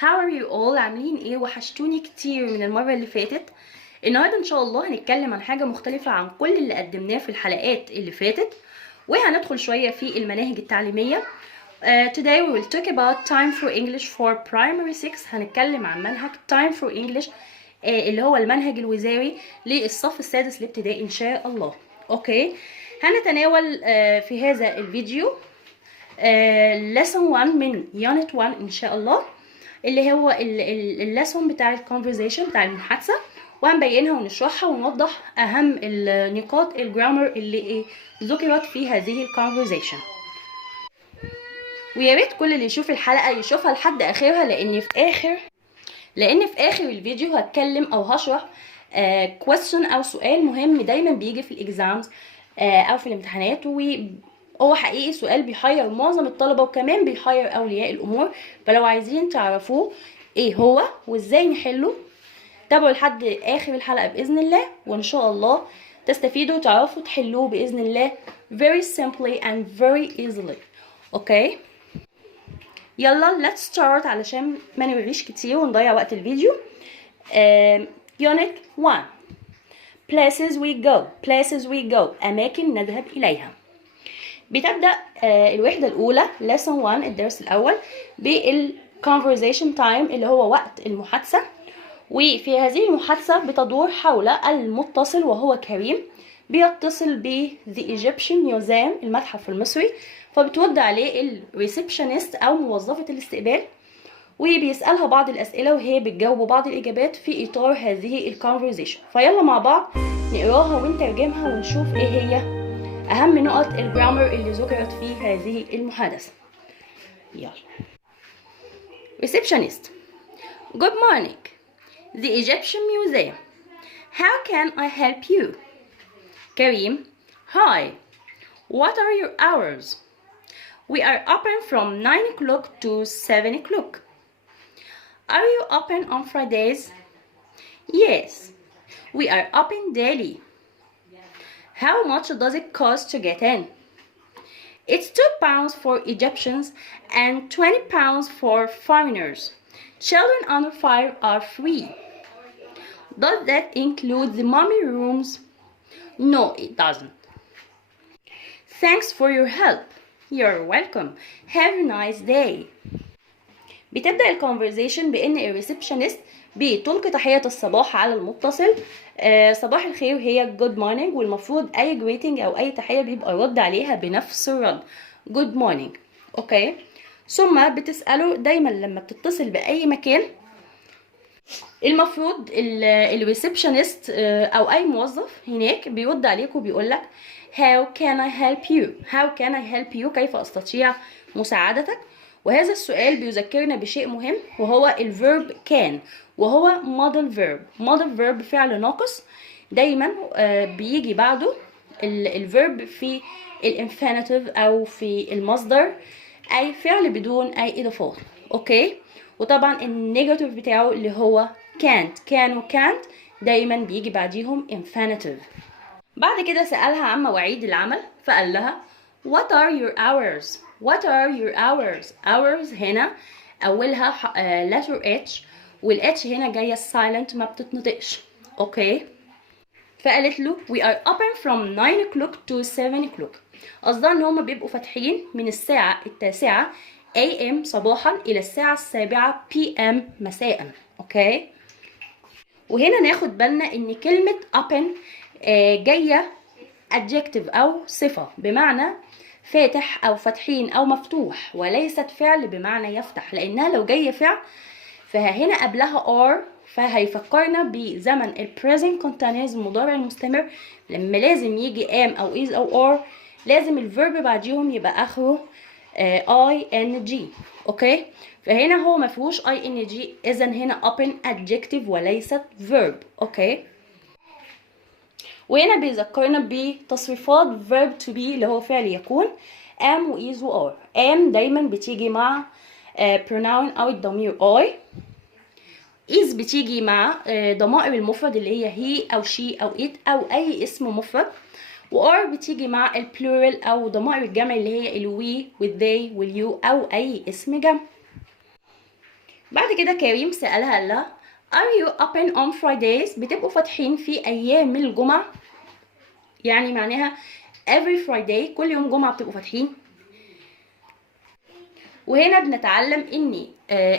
How are you all؟ عاملين ايه؟ وحشتوني كتير من المرة اللي فاتت. النهاردة ان شاء الله هنتكلم عن حاجة مختلفة عن كل اللي قدمناه في الحلقات اللي فاتت، وهندخل شوية في المناهج التعليمية. Today we will talk about Time for English for Primary 6. هنتكلم عن منهج Time for English اللي هو المنهج الوزاري للصف السادس الابتدائي ان شاء الله. اوكي، هنتناول في هذا الفيديو lesson 1 من unit 1 ان شاء الله، اللي هو الليسون بتاع الكونفرزيشن بتاع المحادثه، وهنبينها ونشرحها ونوضح اهم النقاط الجرامر اللي ذكرت في هذه الكونفرزيشن. ويا ريت كل اللي يشوف الحلقه يشوفها لحد اخرها، لان في اخر الفيديو هتكلم او هشرح question او سؤال مهم دايما بيجي في الاكزامز او في الامتحانات، وهو حقيقي سؤال بيحير معظم الطلبه وكمان بيحير اولياء الامور. فلو عايزين تعرفوه ايه هو وازاي نحله، تابعوا لحد اخر الحلقه باذن الله، وان شاء الله تستفيدوا وتعرفوا تحلوه باذن الله very simply and very easily. اوكي، يلا let's start علشان ما نرغيش كتير ونضيع وقت الفيديو. Unit 1 places we go أماكن نذهب إليها. بتبدأ الوحدة الأولى lesson 1 الدرس الأول بالconversation time اللي هو وقت المحادثة، وفي هذه المحادثة بتدور حول المتصل وهو كريم بيتصل ب The Egyptian Museum المتحف المصري، فبترد عليه الريسبشنست أو موظفة الاستقبال وبيسألها بعض الأسئلة وهي بتجاوب بعض الإجابات في إطار هذه الكونفرزيشن. فيلا مع بعض نقراها ونترجمها ونشوف إيه هي أهم نقط الجرامر اللي ذكرت في هذه المحادثة. يلا. Receptionist: Good morning. The Egyptian Museum. How can I help you? Karim: Hi. What are your hours? We are open from 9 o'clock to 7 o'clock. Are you open on Fridays? Yes, we are open daily. How much does it cost to get in? It's £2 for Egyptians and £20 for foreigners. Children under 5 are free. Does that include the mummy rooms? No, it doesn't. Thanks for your help. You're welcome. Have a nice day. بتبدأ الكونفرزيشن بأن الريسبشنست بتلقي تحية الصباح على المتصل. صباح الخير هي good morning، والمفروض أي greeting أو أي تحية بيبقى رد عليها بنفس الرد good morning. أوكي، ثم بتسأله دايما لما بتتصل بأي مكان المفروض الريسبشنست أو أي موظف هناك بيرد عليك وبيقولك How can I help you? How can I help you? كيف أستطيع مساعدتك؟ وهذا السؤال بيذكرنا بشيء مهم وهو الفيرب كان، وهو model verb. model verb فعل ناقص دايما بيجي بعده الفيرب في الانفينيتيف أو في المصدر، أي فعل بدون أي إضافات. أوكي، وطبعا النيجاتيف بتاعه اللي هو can't. كان وكانت دايما بيجي بعديهم infinitive. بعد كده سألها عن مواعيد العمل فقال لها What are your hours? What are your hours? Hours هنا أولها letter H، والH هنا جاية silent ما بتتنطقش. أوكي، فقالت له We are open from 9 o'clock to 7 o'clock. قصدها إن هما بيبقوا فاتحين من الساعة 9 AM صباحا إلى الساعة 7 PM مساء. أوكي، وهنا ناخد بالنا إن كلمة open جاية adjective أو صفة بمعنى فاتح أو فتحين أو مفتوح، وليست فعل بمعنى يفتح، لأنها لو جاية فعل فهنا قبلها are فهيفكرنا بزمن ال present continuous المضارع المستمر، لما لازم يجي am أو is أو are لازم الفيرب بعديهم يبقى آخره ing. أوكي، فهنا هو مفيهوش ing، إذا هنا open adjective وليست verb. أوكي، وهنا بيذكرنا بتصريفات verb to be اللي هو فعل يكون am و is و are. am دايما بتيجي مع pronoun أو الضمير I. is بتيجي مع ضمائر المفرد اللي هي he أو she أو it أو أي اسم مفرد، و are بتيجي مع البلورال أو ضمائر الجمع اللي هي ال we وال they وال you أو أي اسم جمع. بعد كده كريم سألها قال لها are you open on Fridays؟ بتبقوا فاتحين في أيام الجمعة، يعني معناها every Friday كل يوم جمعة بتبقوا فاتحين. وهنا بنتعلم ان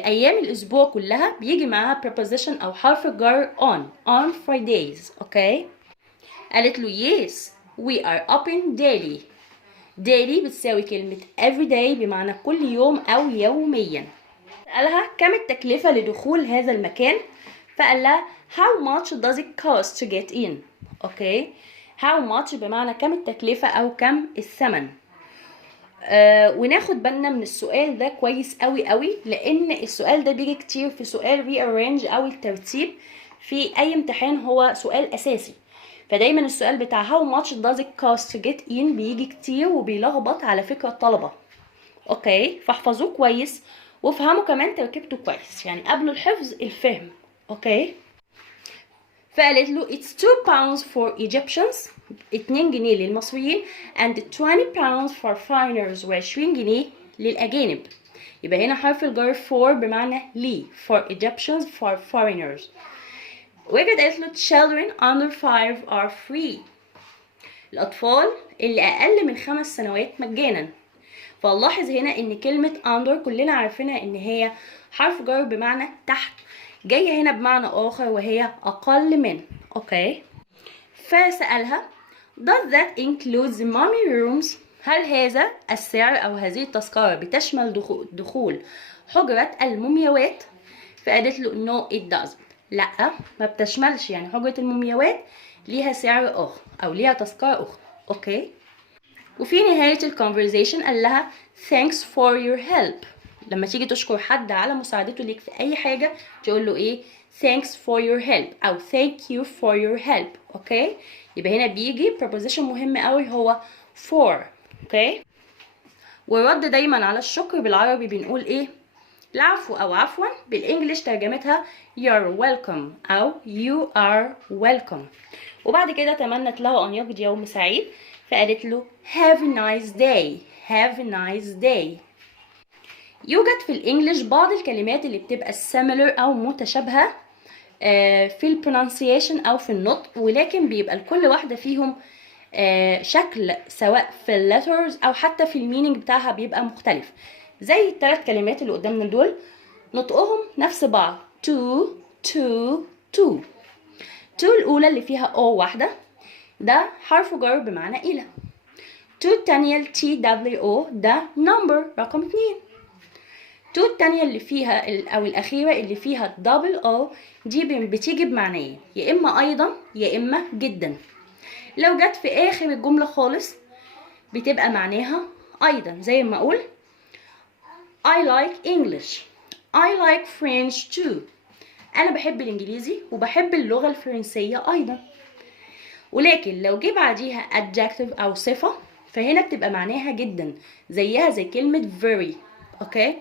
ايام الاسبوع كلها بيجي معاها preposition او حرف الجر on Fridays. اوكي، قالت له yes we are open daily. daily بتساوي كلمة everyday بمعنى كل يوم او يوميا. سألها كم التكلفة لدخول هذا المكان، فقال لها how much does it cost to get in. اوكي، how much بمعنى كم التكلفة او كم الثمن. وناخد بالنا من السؤال ده كويس قوي قوي، لان السؤال ده بيجي كتير في سؤال rearrange او الترتيب في اي امتحان، هو سؤال اساسي. فدايما السؤال بتاع how much does it cost to get in بيجي كتير وبيلخبط على فكرة الطلبة. اوكي، فاحفظوه كويس وافهموا كمان تركيبته كويس، يعني قبل الحفظ الفهم. اوكي، فقالت له it's 2 pounds for Egyptians 2 جنيه للمصريين and 20 pounds for foreigners و20 جنيه للأجانب. يبقى هنا حرف الجر for بمعنى لي for Egyptians for foreigners. وجد قالت له children under 5 are free. الأطفال اللي أقل من 5 سنوات مجانا. فنلاحظ هنا إن كلمة under كلنا عارفينها إن هي حرف جر بمعنى تحت، جاية هنا بمعنى آخر وهي أقل من. أوكي، فسألها does that include the mummy rooms؟ هل هذا السعر أو هذه التذكرة بتشمل دخول حجرة المومياوات؟ فقالت له no it doesn't. لا، ما بتشملش، يعني حجرة المومياوات ليها سعر آخر أو ليها تذكرة أخرى. أوكي، وفي نهاية الكونفرزيشن قال لها thanks for your help. لما تيجي تشكر حد على مساعدته ليك في أي حاجة تقول له إيه؟ thanks for your help أو thank you for your help. أوكي، يبقى هنا بيجي preposition مهم قوي هو for. أوكي، والرد دايما على الشكر بالعربي بنقول إيه؟ العفو أو عفوا، بالإنجليش ترجمتها you're welcome أو you are welcome. وبعد كده تمنت له أن يقضي يوم سعيد، فقالت له have a nice day have a nice day. يوجد في الانجليش بعض الكلمات اللي بتبقى similar او متشابهة في البرونسيشن او في النطق، ولكن بيبقى لكل واحدة فيهم شكل سواء في اللترز او حتى في المينينج بتاعها بيبقى مختلف. زي الثلاث كلمات اللي قدامنا دول نطقهم نفس بعض to الأولى اللي فيها او واحدة ده حرف جر بمعنى إلى. التانية ال TWO ده number رقم 2. التانية اللي فيها أو الأخيرة اللي فيها double O دي بتيجي بمعنيين، يا إما أيضا يا إما جدا. لو جت في آخر الجملة خالص بتبقى معناها أيضا، زي ما أقول I like English I like French too. أنا بحب الإنجليزي وبحب اللغة الفرنسية أيضا. ولكن لو جه بعديها adjective أو صفة فهنا بتبقى معناها جدا، زيها زي كلمة very. okay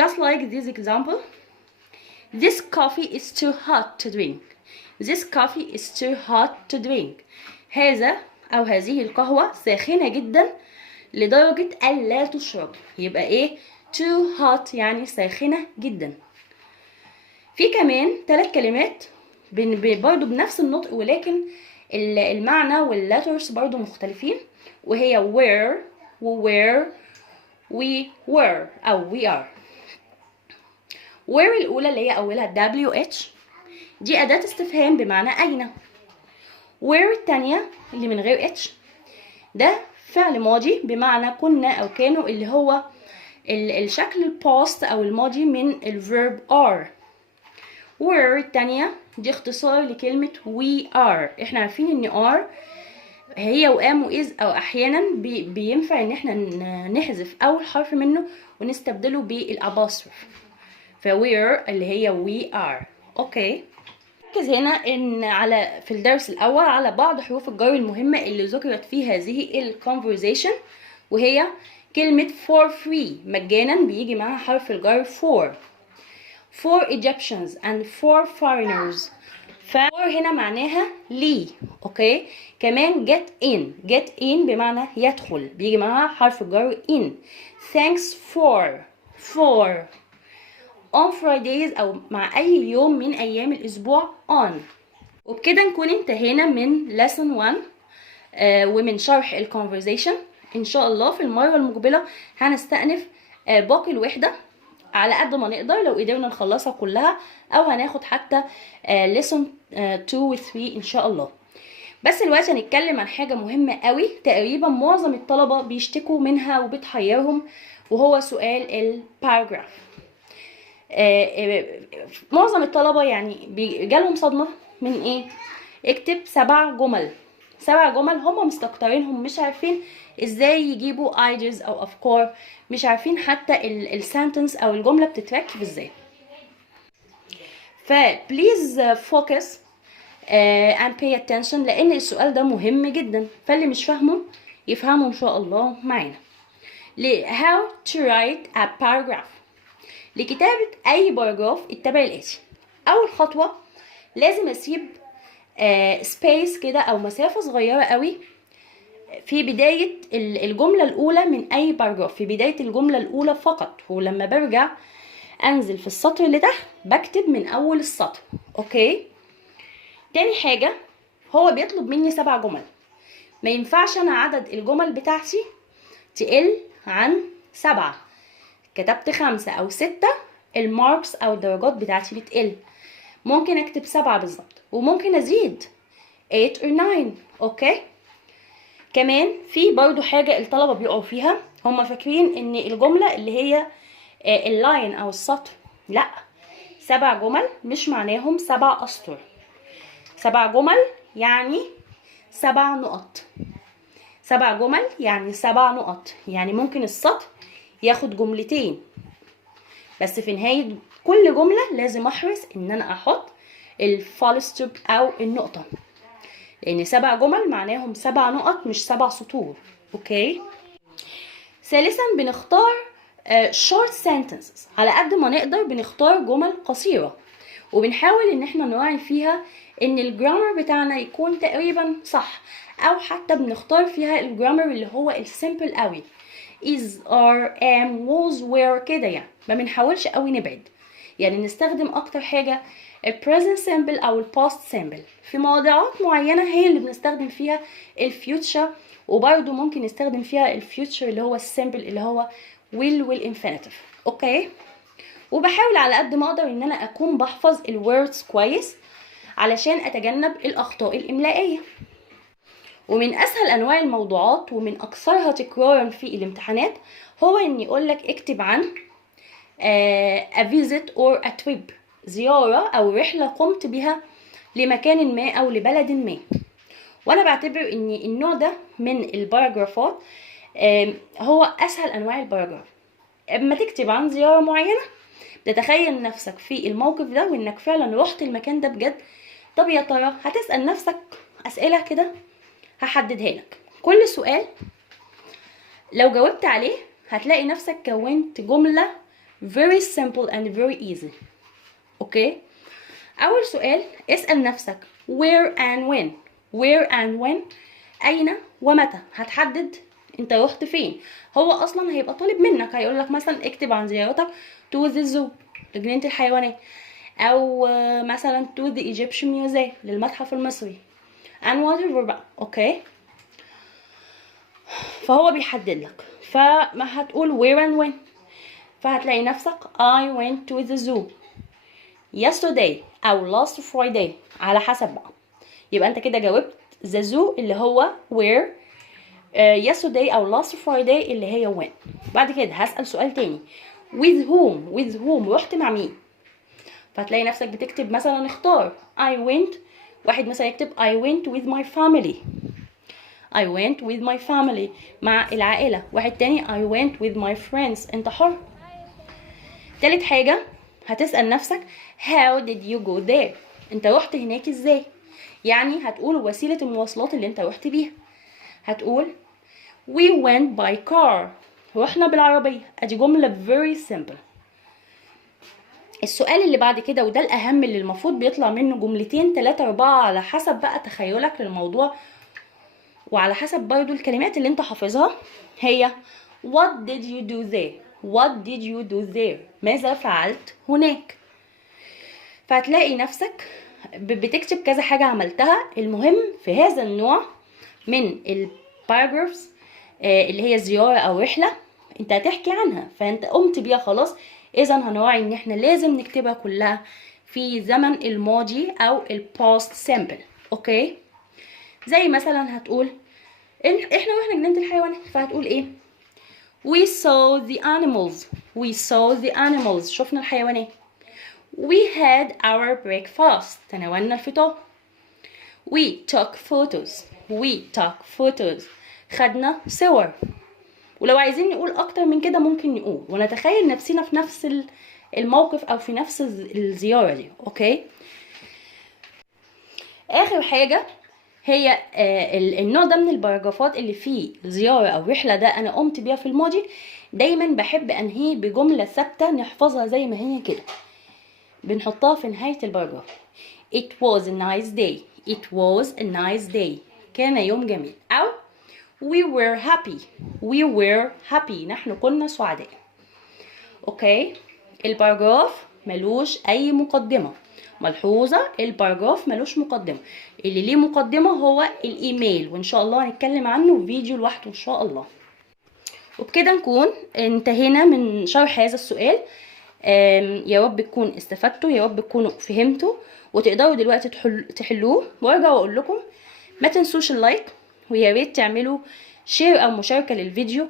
just like this example this coffee is too hot to drink this coffee is too hot to drink. هذا أو هذه القهوة ساخنة جدا لدرجة ألا تشرب. يبقى إيه too hot يعني ساخنة جدا. في كمان 3 كلمات برضو بنفس النطق ولكن المعنى واللترز برضو مختلفين، وهي where where we were أو we are. where الأولى اللي هي أولها WH دي أداة استفهام بمعنى أين. where التانية اللي من غير H ده فعل ماضي بمعنى كنا أو كانوا، اللي هو الشكل الباست أو الماضي من الverb are. where التانية دي اختصار لكلمة we are. احنا عارفين ان are هي وام وإز أو أحيانا بينفع إن احنا نحذف أول حرف منه ونستبدله بالأبوستروف، فwe're اللي هي we are. أوكي، ركز هنا إن في الدرس الأول على بعض حروف الجر المهمة اللي ذكرت في هذه الكونفرزيشن، وهي كلمة for free مجانا بيجي معاها حرف الجر for Egyptians and for foreigners. for هنا معناها لي. اوكي، كمان get in بمعنى يدخل بيجي معاها حرف الجر in. thanks for on Fridays أو مع أي يوم من أيام الأسبوع on. وبكده نكون انتهينا من lesson 1 ومن شرح ال conversation. إن شاء الله في المرة المقبلة هنستأنف باقي الوحدة على قد ما نقدر، لو قدرنا نخلصها كلها، أو هناخد حتى lesson 2 و 3 إن شاء الله. بس دلوقتي هنتكلم عن حاجة مهمة قوي تقريبا معظم الطلبة بيشتكوا منها وبتحيرهم، وهو سؤال الباراجراف. معظم الطلبة يعني جالهم صدمة من ايه؟ اكتب 7 جمل. 7 جمل هم مستكترينهم، مش عارفين ازاي يجيبوا ideas او افكار، مش عارفين حتى السنتنس او الجملة بتتركب ازاي. فبليز فوكس and pay attention، لان السؤال ده مهم جدا، فاللي مش فاهمه يفهمه ان شاء الله معانا. how to write a paragraph. لكتابة اي باراجراف اتبع الاتي. اول خطوة لازم اسيب سبيس كده او مسافة صغيرة قوي في بداية الجملة الاولى من اي باراجراف، في بداية الجملة الاولى فقط، ولما برجع انزل في السطر اللي تحت بكتب من اول السطر. اوكي. تاني حاجة، هو بيطلب مني 7 جمل، ما ينفعش انا عدد الجمل بتاعتي تقل عن 7. كتبت 5 أو 6 الماركس او الدرجات بتاعتي بتقل. ممكن اكتب 7 بالظبط، وممكن ازيد 8 or 9. اوكي. كمان في برضو حاجة الطلبة بيقعوا فيها، هم فاكرين ان الجملة اللي هي اللاين او السطر، لا، 7 جمل مش معناهم 7 اسطر. 7 جمل يعني 7 نقط. 7 جمل يعني 7 نقط، يعني ممكن السطر ياخد جملتين، بس في نهاية كل جملة لازم احرص ان انا احط الفول ستوب او النقطة، لان 7 جمل معناهم 7 نقط مش 7 سطور. اوكي. ثالثا بنختار short sentences، على قد ما نقدر بنختار جمل قصيرة، وبنحاول ان احنا نراعي فيها ان الجرامر بتاعنا يكون تقريبا صح، او حتى بنختار فيها الجرامر اللي هو السيمبل قوي، is are am was were كده، يعني ما بنحاولش قوي نبعد، يعني نستخدم اكتر حاجة present simple او past simple. في مواضيعات معينة هي اللي بنستخدم فيها future، وبرضو ممكن نستخدم فيها future اللي هو السيمبل اللي هو will والinfinitive. اوكي. وبحاول على قد ما اقدر ان انا اكون بحفظ الوردز كويس علشان اتجنب الاخطاء الاملائيه. ومن اسهل انواع الموضوعات ومن اكثرها تكرارا في الامتحانات هو ان يقولك اكتب عن a visit or a trip، زياره او رحله قمت بها لمكان ما او لبلد ما. وانا بعتبر ان النوع ده من الباراجرافات هو اسهل انواع الباراجراف. اما تكتب عن زياره معينه تتخيل نفسك في الموقف ده وانك فعلا رحت المكان ده بجد. طب يا ترى هتسأل نفسك اسئلة كده هحددها لك. كل سؤال لو جاوبت عليه هتلاقي نفسك كونت جملة very simple and very easy. اوكي. اول سؤال اسأل نفسك where and when. where and when اين ومتى. هتحدد انت رحت فين. هو اصلا هيبقى طالب منك، هيقولك مثلا اكتب عن زيارتك to the zoo لجنينة الحيوانات، او مثلا to the Egyptian Museum للمتحف المصري and whatever بقى. اوكي. فهو بيحدد لك، فما هتقول where and when، فهتلاقي نفسك I went to the zoo yesterday او last Friday على حسب بقى. يبقى انت كده جاوبت the zoo اللي هو where، yesterday او last Friday اللي هي when. بعد كده هسأل سؤال تاني with whom رحت مع مين. فهتلاقي نفسك بتكتب مثلا اختار I went، واحد مثلا يكتب I went with my family، I went with my family مع العائلة. واحد تاني I went with my friends، انت حر. تالت حاجة هتسأل نفسك how did you go there، انت رحت هناك ازاي. يعني هتقول وسيلة المواصلات اللي انت رحت بيها. هتقول we went by car، رحنا بالعربية. ادي جملة very simple. السؤال اللي بعد كده وده الاهم اللي المفروض بيطلع منه جملتين 3 4 على حسب بقى تخيلك للموضوع وعلى حسب برضو الكلمات اللي انت حافظها، هي what did you do there. what did you do there؟ ماذا فعلت هناك؟ فهتلاقي نفسك بتكتب كذا حاجة عملتها. المهم في هذا النوع من الباراجرافز اللي هي زيارة أو رحلة انت هتحكي عنها، فانت قمت بيها خلاص. اذا هنراعي ان احنا لازم نكتبها كلها في زمن الماضي او الباست سيمبل. اوكي، زي مثلا هتقول احنا واحنا جنينة الحيوانات، فهتقول ايه؟ we saw the animals. we saw the animals. شفنا الحيوانات. we had our breakfast. تناولنا الفطار. we took photos. we took photos. خدنا صور. ولو عايزين نقول اكتر من كده ممكن نقول، ونتخيل نفسنا في نفس الموقف او في نفس الزيارة دي. اوكي، اخر حاجة هي النوع ده من الباراجرافات اللي فيه زيارة او رحلة، ده انا قمت بيها في الماضي. دايما بحب انهيه بجملة ثابتة نحفظها زي ما هي كده، بنحطها في نهاية الباراجراف. It was a nice day. It was a nice day. كان يوم جميل. او we were happy. we were happy. نحن كنا سعداء. اوكي، الباراجراف ملوش اي مقدمة. ملحوظة، الباراجراف ملوش مقدمة. اللي ليه مقدمة هو الايميل، وان شاء الله هنتكلم عنه في فيديو لوحده ان شاء الله. وبكده نكون انتهينا من شرح هذا السؤال. يا رب تكون استفدتوا، يا رب تكونوا فهمتوا وتقدروا دلوقتي تحلوه. وارجع واقول لكم ما تنسوش اللايك، ويا ريت تعملوا شير او مشاركة للفيديو،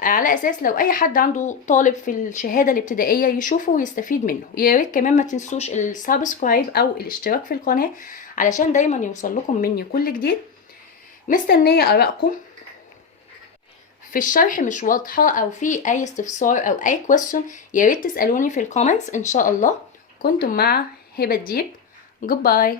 على اساس لو اي حد عنده طالب في الشهادة الابتدائية يشوفه ويستفيد منه. يا ريت كمان ما تنسوش السبسكرايب او الاشتراك في القناة علشان دايما يوصل لكم مني كل جديد. مستنية ارائكم في الشرح، مش واضحة او في اي استفسار او اي question يا ريت تسألوني في الكومنتس ان شاء الله. كنتم مع هبة ديب. Goodbye.